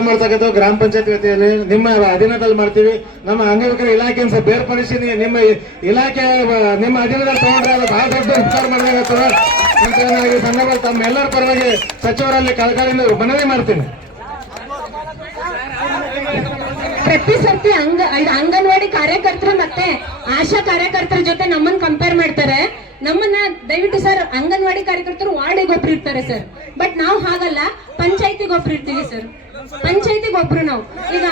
ಮಾಡ್ತಕ್ಕಂಥ ಗ್ರಾಮ ಪಂಚಾಯತ್ ವತಿಯಲ್ಲಿ ನಿಮ್ಮ ಅಧೀನದಲ್ಲಿ ಮಾಡ್ತೀವಿ. ನಮ್ಮ ಅಂಗವಿಕಲ ಇಲಾಖೆಯನ್ನು ಬೇರ್ಪಡಿಸಿ ನಿಮ್ಮ ಇಲಾಖೆ ನಿಮ್ಮ ಅಧೀನದಲ್ಲಿ ತಗೊಂಡ್ರೆ ಅದು ಬಹಳ ದೊಡ್ಡ ಉಪಕಾರ ಮಾಡಲಾಗುತ್ತದೆ ಅಂತ ಈ ಸಂದರ್ಭ ತಮ್ಮೆಲ್ಲರ ಪರವಾಗಿ ಸಚಿವರಲ್ಲಿ ಕಳಕಳಿಯಿಂದ ಮನವಿ ಮಾಡ್ತೀನಿ. ಪ್ರತಿ ಸರ್ತಿ ಅಂಗನವಾಡಿ ಕಾರ್ಯಕರ್ತರು ಮತ್ತೆ ಆಶಾ ಕಾರ್ಯಕರ್ತರ ಜೊತೆ ನಮ್ಮನ್ನ ಕಂಪೇರ್ ಮಾಡ್ತಾರೆ. ನಮ್ಮನ್ನ ದಯವಿಟ್ಟು ಸರ್, ಅಂಗನವಾಡಿ ಕಾರ್ಯಕರ್ತರು ವಾರ್ಡಿಗೆ ಒಬ್ರು ಇರ್ತಾರೆ ಸರ್, ಬಟ್ ನಾವು ಹಾಗಲ್ಲ, ಪಂಚಾಯತಿಗೆ ಒಬ್ರು ಇರ್ತೀವಿ ಸರ್. ಪಂಚಾಯತಿಗೆ ಒಬ್ರು ನಾವು ಈಗ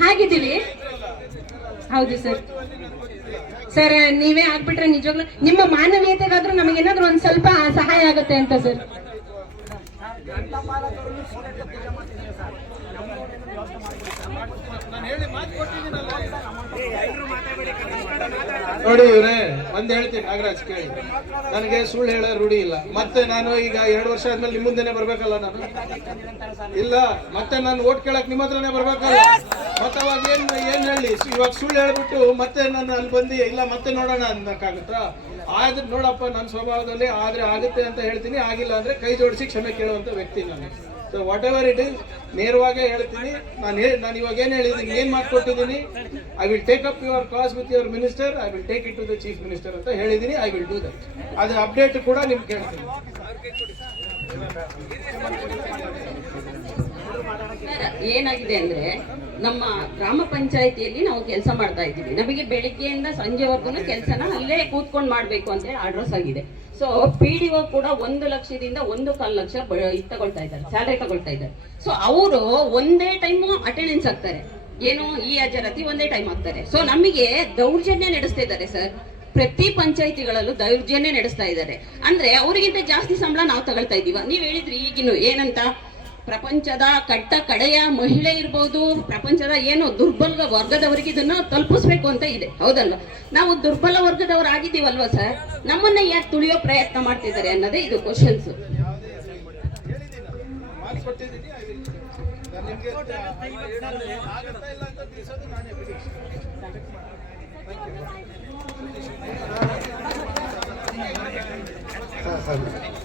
ಹಾಗಿದ್ದೀವಿ. ಹೌದು ಸರ್. ಸರ್ ನೀವೇ ಆಗ್ಬಿಟ್ರೆ ನಿಜವಾಗ್ಲೂ ನಿಮ್ಮ ಮಾನವೀಯತೆಗಾದ್ರೂ ನಮಗೇನಾದ್ರೂ ಒಂದ್ ಸ್ವಲ್ಪ ಸಹಾಯ ಆಗುತ್ತೆ ಅಂತ ಸರ್. ನೋಡಿ ಇವ್ರೆ, ಒಂದ್ ಹೇಳ್ತೀನಿ ನಾಗರಾಜ್ ಕೇಳಿ, ನನಗೆ ಸುಳ್ಳು ಹೇಳೋ ರೂಢಿ ಇಲ್ಲ. ಮತ್ತೆ ನಾನು ಈಗ 2 ವರ್ಷ ಆದ್ಮೇಲೆ ನಿಮ್ಮ ಮುಂದೆನೆ ಬರ್ಬೇಕಲ್ಲ ನಾನು? ಇಲ್ಲ, ಮತ್ತೆ ನಾನು ಓಟ್ ಕೇಳಕ್ ನಿಮ್ಮ ಹತ್ರನೇ ಬರ್ಬೇಕಲ್ಲ? ಮತ್ತೆ ಅವಾಗ ಏನ್ ಹೇಳಿ? ಇವಾಗ ಸುಳ್ಳು ಹೇಳ್ಬಿಟ್ಟು ಮತ್ತೆ ನಾನು ಅಲ್ಲಿ ಬಂದು ಇಲ್ಲ ಮತ್ತೆ ನೋಡೋಣ ಅನ್ನಕ್ಕಾಗತ್ತಾ? ಆದ್ರೆ ನೋಡಪ್ಪ, ನನ್ನ ಸ್ವಭಾವದಲ್ಲಿ ಆದ್ರೆ ಆಗುತ್ತೆ ಅಂತ ಹೇಳ್ತೀನಿ, ಆಗಿಲ್ಲ ಅಂದ್ರೆ ಕೈ ಜೋಡಿಸಿ ಕ್ಷಮೆ ಕೇಳುವಂತ ವ್ಯಕ್ತಿ ನಾನು. So whatever it is, ನೇರವಾಗಿ ಹೇಳ್ತೀನಿ. ನಾನು ಇವಾಗ ಏನ್ ಹೇಳಿದ್ದೀನಿ, ಏನ್ ಮಾಡ್ಕೊಟ್ಟಿದ್ದೀನಿ, I will take up your cause with your minister, I will take it to the chief minister ಅಂತ ಹೇಳಿದ್ದೀನಿ. I will do that. ಅದ್ರ ಅಪ್ಡೇಟ್ ಕೂಡ ನಿಮ್ಗೆ ಕೇಳ್ತೀನಿ. ಏನಾಗಿದೆ ಅಂದ್ರೆ, ನಮ್ಮ ಗ್ರಾಮ ಪಂಚಾಯತಿಯಲ್ಲಿ ನಾವು ಕೆಲಸ ಮಾಡ್ತಾ ಇದ್ದೀವಿ. ನಮಗೆ ಬೆಳಿಗ್ಗೆಯಿಂದ ಸಂಜೆವರೆಗೂ ಕೆಲಸನ ಅಲ್ಲೇ ಕೂತ್ಕೊಂಡು ಮಾಡ್ಬೇಕು ಅಂತ ಆರ್ಡರ್ಸ್ ಆಗಿದೆ. ಸೊ PDO ಕೂಡ 1 ಲಕ್ಷದಿಂದ 1.25 ಲಕ್ಷ ತಗೊಳ್ತಾ ಇದ್ದಾರೆ, ಸ್ಯಾಲರಿ ತಗೊಳ್ತಾ ಇದ್ದಾರೆ. ಸೊ ಅವರು ಒಂದೇ ಟೈಮ್ ಅಟೆಂಡೆನ್ಸ್ ಆಗ್ತಾರೆ, ಏನು ಈ ಹಾಜರಾತಿ ಒಂದೇ ಟೈಮ್ ಆಗ್ತಾರೆ. ಸೊ ನಮಗೆ ದೌರ್ಜನ್ಯ ನಡೆಸ್ತಾ ಇದ್ದಾರೆ ಸರ್. ಪ್ರತಿ ಪಂಚಾಯತಿಗಳಲ್ಲೂ ದೌರ್ಜನ್ಯ ನಡೆಸ್ತಾ ಇದ್ದಾರೆ. ಅಂದ್ರೆ ಅವರಿಗಿಂತ ಜಾಸ್ತಿ ಸಂಬಳ ನಾವು ತಗೊಳ್ತಾ ಇದೀವ. ನೀವ್ ಹೇಳಿದ್ರಿ ಈಗಿನ ಏನಂತ, ಪ್ರಪಂಚದ ಕಡೆಯ ಮಹಿಳೆ ಇರ್ಬೋದು, ಪ್ರಪಂಚದ ಏನು ದುರ್ಬಲ ವರ್ಗದವರಿಗೆ ಇದನ್ನ ತಲುಪಿಸ್ಬೇಕು ಅಂತ ಇದೆ, ಹೌದಲ್ಲ? ನಾವು ದುರ್ಬಲ ವರ್ಗದವರು ಆಗಿದ್ದೀವಲ್ವಾ ಸರ್? ನಮ್ಮನ್ನ ಯಾಕೆ ತುಳಿಯೋ ಪ್ರಯತ್ನ ಮಾಡ್ತಿದ್ದಾರೆ ಅನ್ನೋದೇ ಇದು ಕ್ವಶನ್ಸ್. ಸರ್